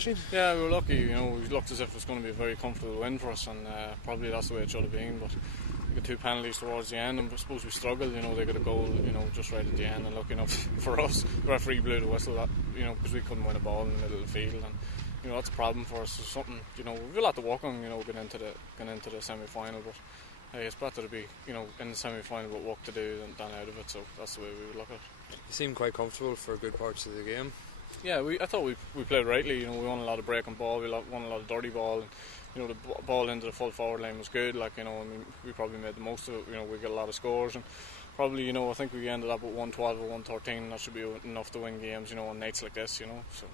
Oisin? Yeah, we were lucky. We looked as if it was going to be a very comfortable win for us, and probably that's the way it should have been. But we got 2 penalties towards the end, and I suppose we struggled. They got a goal, just right at the end, and lucky enough for us, the referee blew the whistle. That, because we couldn't win a ball in the middle of the field, and that's a problem for us. It's something, we've a lot to work on. Getting into the semi-final, but hey, it's better to be, in the semi-final with work to do than out of it. So that's the way we would look at it. You seem quite comfortable for good parts of the game. Yeah, I thought we played rightly. We won a lot of breaking ball, we won a lot of dirty ball, and the ball into the full forward line was good. We probably made the most of it. We got a lot of scores, and probably I think we ended up with 112 or 113. That should be enough to win games. On nights like this. So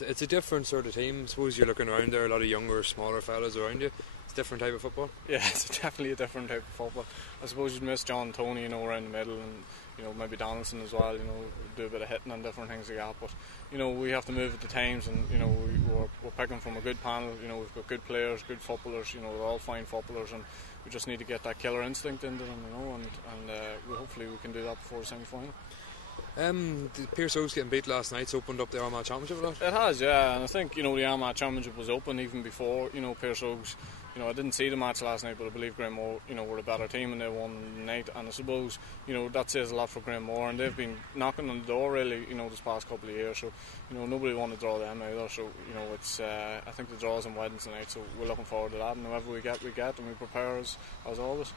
it's a different sort of team. I suppose you're looking around there, a lot of younger, smaller fellas around you. It's a different type of football. Yeah, it's definitely a different type of football. I suppose you'd miss John and Tony, around the middle, and maybe Donaldson as well. Do a bit of hitting and different things like that. But we have to move at the times, and we're picking from a good panel. We've got good players, good footballers. They're all fine footballers, and we just need to get that killer instinct into them. And hopefully we can do that before the semi-final. Pearse Oaks getting beat last night's opened up the Armagh Championship a lot. It has, yeah, and I think the Armagh Championship was open even before Pearse Oaks. I didn't see the match last night, but I believe Greenmore were a better team and they won the night, and I suppose that says a lot for Greenmore, and they've been knocking on the door really this past couple of years, so nobody wanted to draw them either, so it's I think the draw's on Wednesday night, so we're looking forward to that, and whoever we get and we prepare as always.